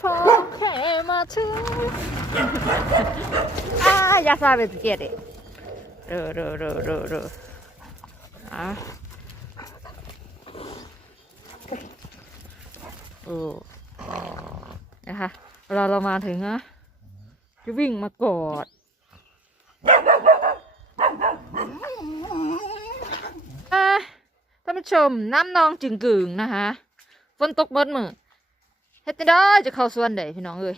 พอแค่มาถึงอ่าอย่าซาเบสเกียดิเรอเรอเรอเรอเรออะโอ้นะคะเวลาเรามาถึงนะจะวิ่งมากอดอะท่านผู้ชมน้ำนองจึงกึ่งนะคะฝนตกเบดมือ ฮ็ดจังได้จะเข้าสวนได้พี่น้องเอ้ย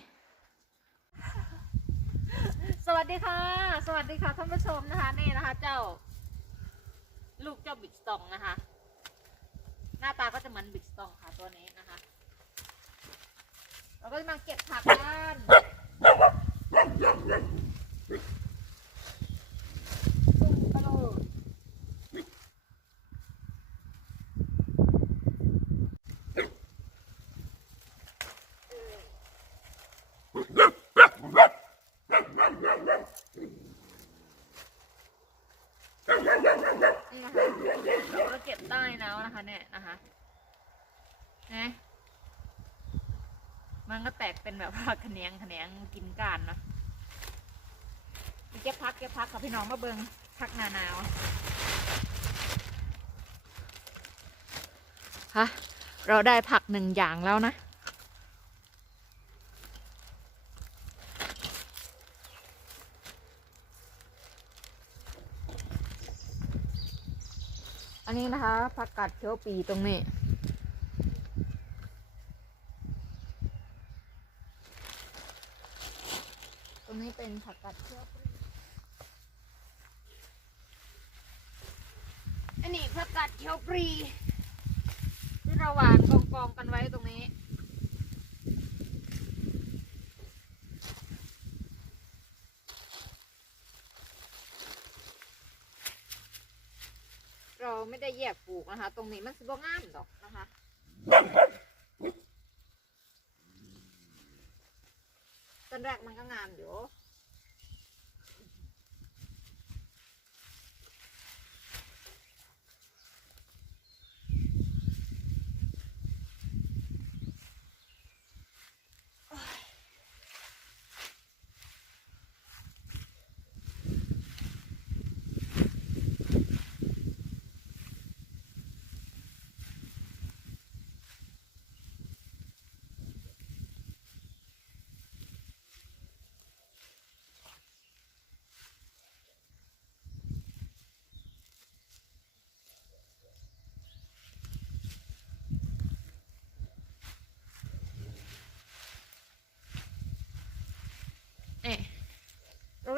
สวัสดีค่ะ สวัสดีค่ะท่านผู้ชมนะคะนี่นะคะ เจ้า ลูกเจ้าบิ๊กสตองนะคะ หน้าตาก็จะเหมือนบิ๊กสตองค่ะตัวนี้นะคะเราก็จะมาเก็บผักกันไปเลยนี่นะคะเราก็ เก็บได้แล้วนะคะเนี่ยนะคะนะมันก็แตกเป็นแบบว่าขะแขนงขะแขนงกินก้านนะไปเก็บพักเก็บพักกับพี่น้องมาเบิงพักหนาหนาวฮะเราได้ผักหนึ่งอย่างแล้วนะ อันนี้นะคะผักกาดเขียวปีตรงนี้ ตรงนี้เป็นผักกาดเขียวปรีอันนี้ผักกาดเขียวปรีที่เราหวานกองกองๆกันไว้ตรงนี้ เราไม่ได้แยกปลูกนะคะ ตรงนี้มันสิบ่งามดอกนะคะต้นแรกมันก็งามอยู่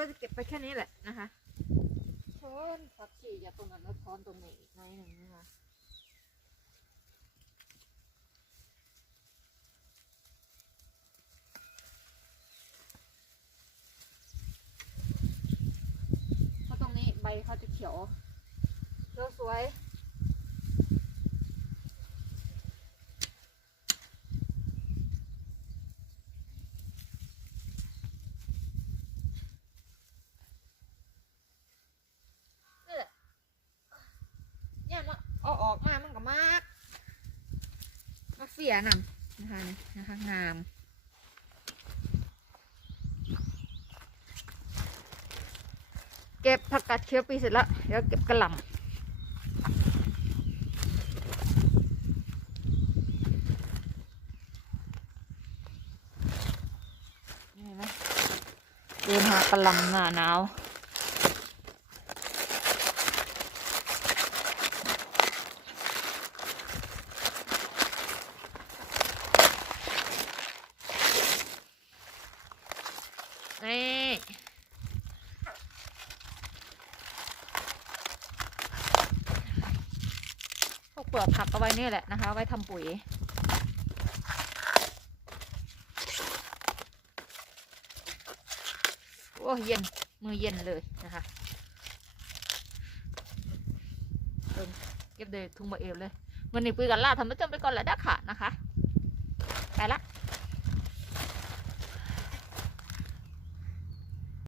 ก็จะเก็บไปแค่นี้แหละนะคะช้อนผักชีอย่าตรงนั้นแล้วช้อนตรงนี้อีกหน่อยหนึ่งนะคะเพราะตรงนี้ใบเขาจะเขียวเขียวสวย นี่แหละเนี่ยมันเอาออกมามันก็มาก มาเฟียนำนะคะนะคะงามเก็บผักกาดเขียวปีเสร็จแล้ว เดี๋ยวเก็บกระหล่ำนี่เห็นไหมเดินหากระหล่ำหน้าหนาว นี่พวกเปลือกผักเอาไว้นี่แหละนะคะ ไว้ทำปุ๋ย โอ้เย็น มือเย็นเลยนะคะเก็บเดยทุ่งมาเอวเลยวันนี้ปุยกันล่าทำไม่จมไปก่อนแล้วนะค่ะนะคะ ไปละ